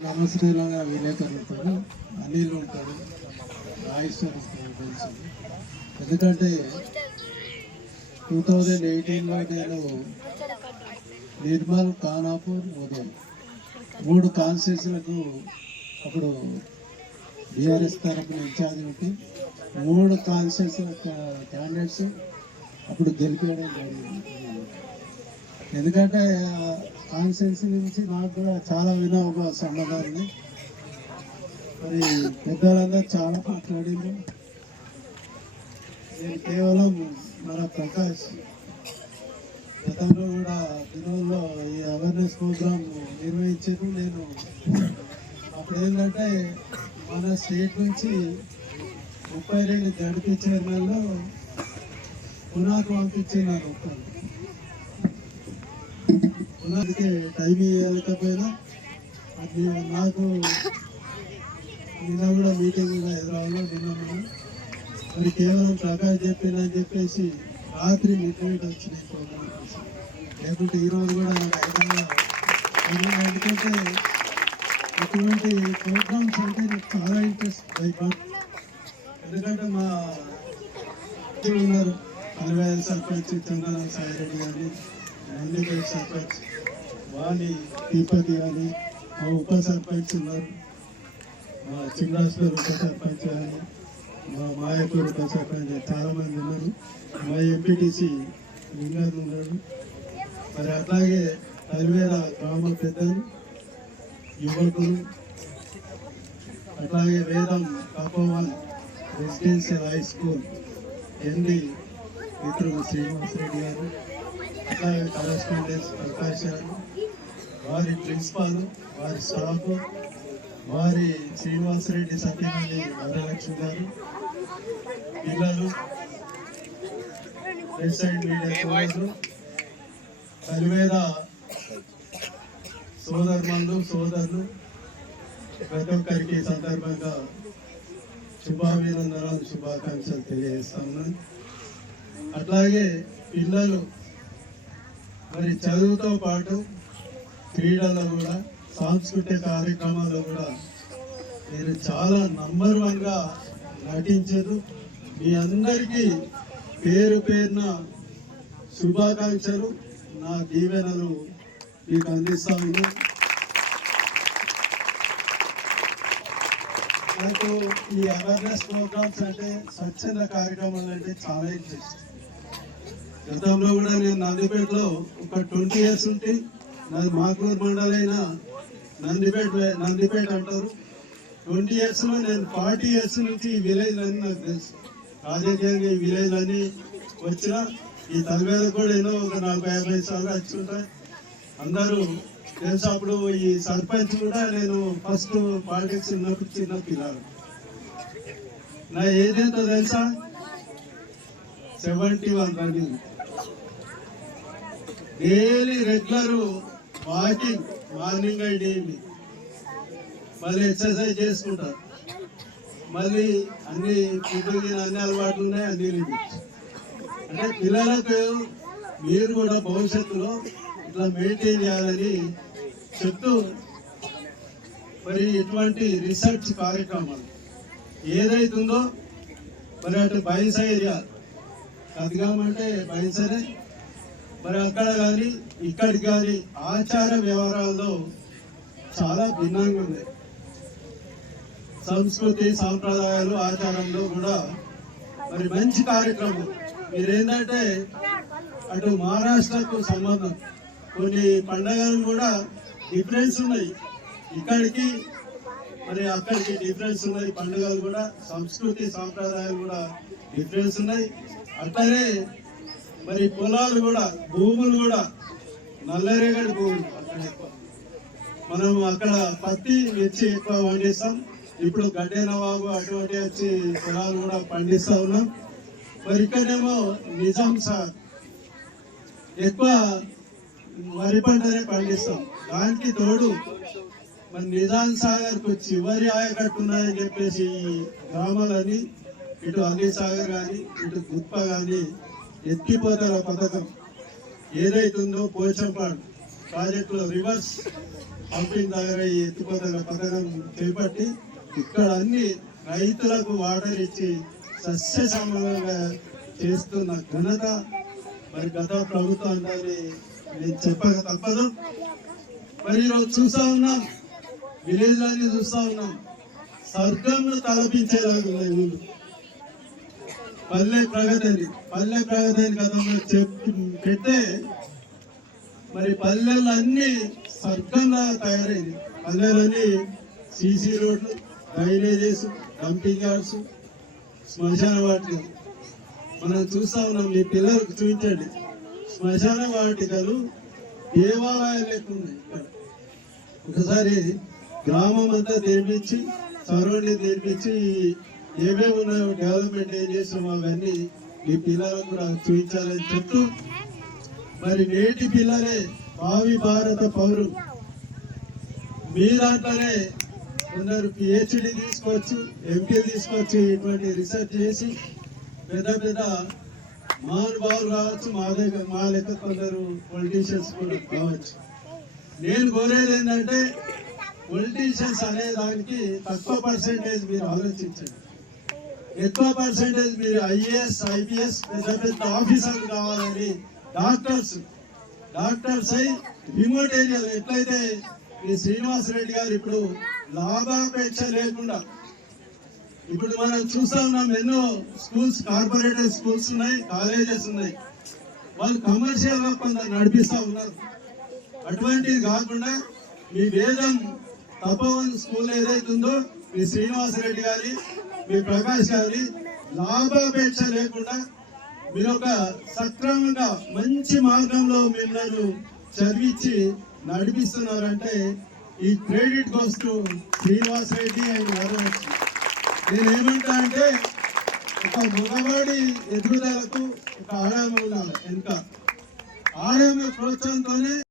నమస్తేలాగా విలేకరులు ఉంటాడు అనిల్ ఉంటాడు రాజేశ్వర్ ఉంటాడు తెలుసు. ఎందుకంటే టూ థౌజండ్ ఎయిటీన్లో నేను నిర్మల్ ఖానాపూర్ ఉదయం మూడు కాన్స్టిట్యూన్సీలకు అప్పుడు బీఆర్ఎస్ తరఫున ఇన్ఛార్జ్ ఉంటే మూడు కాన్స్టిట్యూన్సీల క్యాండిడేట్స్ అప్పుడు గెలిపేయడం జరిగింది. ఎందుకంటే కాన్స్టిట్యూన్సీ నుంచి నాకు కూడా చాలా వినోభ ఒక సమాధానం మరి పెద్దలందరూ చాలా మాట్లాడింది నేను కేవలం మన ప్రకాష్ గతంలో కూడా దినంలో ఈ అవేర్నెస్ ప్రోగ్రామ్ నిర్వహించారు నేను అప్పుడు ఏంటంటే మన స్టేట్ నుంచి ముప్పై రెండు జడిపి చైర్మన్లో పునాకు పంపించినారు ఒక్కరు టైం ఇవ్వలేకపోయినా అది నాకు నిన్న కూడా మీటింగ్ కూడా హైదరాబాద్లో నిన్న మరి కేవలం ప్రకాష్ చెప్పిందని చెప్పేసి రాత్రి మిడ్ నైట్ వచ్చినాయి ప్రోగ్రామ్ లేకుంటే ఈరోజు కూడా నాకు ఐదంగా ఎందుకంటే ఇటువంటి ప్రోగ్రామ్స్ అంటే నాకు చాలా ఇంట్రెస్ట్. బై ఎందుకంటే మా వ్యక్తులు ఉన్నారు. అలవేల సర్పంచ్ చందన సాయిరెడ్డి గారిని అన్ని సర్పంచ్ వాణి తిరుపతి అని మా ఉప సర్పంచ్ ఉన్నారు మా చింగాశ్వర్ ఉప సర్పంచ్ కానీ మా మాయపూర్ ఉప సర్పంచ్ చాలామంది ఉన్నారు. మా ఎంపీటీసీ విన్నర్ ఉన్నాడు మరి అట్లాగే పదివేల గ్రామ పెద్దలు యువకులు అట్లాగే వేదం కాపవన్ రెసిడెన్షియల్ హై స్కూల్ ఎండి మిత్రులు శ్రీనివాసరెడ్డి గారు అట్లాగే కరస్పాండెంట్స్ ప్రకాష్ గారు వారి ప్రిన్సిపాల్ వారి స్టాఫ్ వారి శ్రీనివాసరెడ్డి సత్యమణి వరలక్ష్మి గారు పిల్లలు రెడ్ సైడ్ మీడియా సోదరులు కలివేద సోదరులు సోదరులు ప్రతి ఒక్కరికి సందర్భంగా శుభాభినందనాలు శుభాకాంక్షలు తెలియజేస్తాను. అట్లాగే పిల్లలు మరి చదువుతో పాటు క్రీడల్లో కూడా సాంస్కృతిక కార్యక్రమాల్లో కూడా మీరు చాలా నంబర్ వన్గా నటించారు మీ అందరికీ పేరు పేరున శుభాకాంక్షలు. నా దీవెనలు మీకు అందిస్తాను. నాకు ఈ అవేర్నెస్ ప్రోగ్రామ్స్ అంటే స్వచ్ఛంద కార్యక్రమాలు అంటే చాలా ఇంట్రెస్ట్ గతంలో కూడా నేను నందిపేటలో ఒక ట్వంటీ ఇయర్స్ ఉంటే నాది మాకూరు మండలైన నందిపేట నందిపేట అంటారు. ట్వంటీ ఇయర్స్లో నేను ఫార్టీ ఇయర్స్ నుంచి ఈ విలేజ్ అని నాకు తెలుసు. రాజకీయంగా ఈ విలేజ్ అని వచ్చిన. ఈ తలవేద కూడా ఎన్నో ఒక నలభై యాభై సార్లు వచ్చి ఉంటాయి. అందరూ తెలుసు అప్పుడు ఈ సర్పంచ్ కూడా నేను ఫస్ట్ పాలిటిక్స్ ఉన్నప్పుడు చిన్న పిల్లలు. నా ఏజ్ ఎంత తెలుసా? Seventy one running. Daily regular walking morning and evening మళ్ళీ ఎక్సర్సైజ్ చేసుకుంటారు. మళ్ళీ అన్ని ఫుడ్ అన్ని అలవాట్లు ఉన్నాయి అన్ని లిమిట్స్. అంటే పిల్లలకు మీరు కూడా భవిష్యత్తులో ఇట్లా మెయింటైన్ చేయాలని చెప్తూ మరి ఇటువంటి రీసెర్చ్ కార్యక్రమాలు ఏదైతుందో మరి అటు బైన్స్ ఏరియా కదిగామంటే బైన్సరే మరి అక్కడ కానీ ఇక్కడికి కానీ ఆచార వ్యవహారాల్లో చాలా భిన్నంగా ఉంది. సంస్కృతి సాంప్రదాయాలు ఆచారంలో కూడా మరి మంచి కార్యక్రమం. మీరేంటంటే అటు మహారాష్ట్రకు సంబంధం. కొన్ని పండగలు కూడా డిఫరెన్స్ ఉన్నాయి. ఇక్కడికి మరి అక్కడికి డిఫరెన్స్ ఉన్నాయి. పండుగలు కూడా సంస్కృతి సాంప్రదాయాలు కూడా డిఫరెన్స్ ఉన్నాయి. అట్లనే మరి పొలాలు కూడా భూములు కూడా నల్లరేగడి భూములు అక్కడ మనం అక్కడ పత్తి మిర్చి ఎక్కువ పండిస్తాం. ఇప్పుడు గడ్డే నవాబు అటువంటి వచ్చి పొలాలు కూడా పండిస్తా ఉన్నాం. మరి ఇక్కడేమో నిజాం సార్ ఎక్కువ వరి పంటనే పండిస్తాం. దానికి తోడు మరి నిజాం సాగర్కు చివరి ఆయకట్టు ఉన్నదని చెప్పేసి గ్రామాలని ఇటు అలీ సాగర్ కానీ ఇటు గుప్ప కానీ ఎత్తిపోతారు పథకం. ఏదైతుందో పోచంపాడు ప్రాజెక్టులో రివర్స్ పంపింగ్ దగ్గర ఈ ఎత్తిపోతల పథకం చేపట్టి ఇక్కడ అన్ని రైతులకు వాటర్ ఇచ్చి సస్య సమానంగా చేస్తున్న ఘనత మరి గత ప్రభుత్వం నేను చెప్పక తప్పదు. మరి ఈరోజు చూస్తా ఉన్నాం విలేజ్లన్నీ చూస్తా ఉన్నాం. స్వర్గంను తలపించేలాగా ఉన్నాయి ఊళ్ళు. పల్లె ప్రగతి అని పల్లె ప్రగతి అని గతంలో చెప్పి పెట్టే. మరి పల్లెలు అన్ని స్వర్గంలా తయారైంది పల్లెలన్నీ సీసీ రోడ్లు డ్రైనేజెస్ డంపింగ్ యార్డ్స్ శ్మశాన వాటికలు. మనం చూస్తా ఉన్నాం మీ పిల్లలకు చూపించండి. శ్మశాన వాటికలు దేవాలయాలు లెక్క ఉన్నాయి ఇక్కడ. ఒకసారి గ్రామం అంతా తెరిపించి సరౌండింగ్ తెరిపించి ఏమేమి ఉన్నాయో డెవలప్మెంట్ ఏం చేస్తామో అవన్నీ మీ పిల్లలకు కూడా చూపించాలని చెప్తూ మరి నేటి పిల్లలే భావి భారత పౌరులు. మీ దాంట్లోనే కొందరు పిహెచ్డి తీసుకోవచ్చు ఎంపీ తీసుకోవచ్చు ఇటువంటి రీసెర్చ్ చేసి పెద్ద పెద్ద మహానుభావులు కావచ్చు మా దగ్గర మా లెక్క కొందరు పొలిటీషియన్స్ కూడా కావచ్చు. నేను కోరేది ఏంటంటే పొలిటీషియన్స్ అనే దానికి తక్కువ పర్సెంటేజ్ మీరు ఆలోచించండి. ఎక్కువ పర్సెంటేజ్ మీరు ఐఏఎస్ ఐపీఎస్ పెద్ద పెద్ద ఆఫీసర్లు కావాలని డాక్టర్స్ డాక్టర్స్ అయి రిమోట్ ఏరియాలు ఎట్లయితే ఈ శ్రీనివాస్ రెడ్డి గారు ఇప్పుడు లాభాపేక్ష లేకుండా ఇప్పుడు మనం చూస్తా ఉన్నాం ఎన్నో స్కూల్స్ కార్పొరేటర్ స్కూల్స్ ఉన్నాయి కాలేజెస్ ఉన్నాయి. వాళ్ళు కమర్షియల్గా కొందరు నడిపిస్తా ఉన్నారు. అటువంటిది కాకుండా మీ వేదం తపోవన్ స్కూల్ ఏదైతుందో మీ శ్రీనివాసరెడ్డి గారి మీ ప్రకాష్ లాభాపేక్ష లేకుండా మీరు ఒక సక్రమంగా మంచి మార్గంలో మిమ్మల్ని చదివించి నడిపిస్తున్నారంటే ఈ credit goes to Srinivas Reddy and Varalakshmi నేను ఏమంటా అంటే ఒక మగవాడి ఎదుగుదలకు ఒక ఆడామ ఉండాలి ఎంత ఆడామ ప్రోత్సాహంతోనే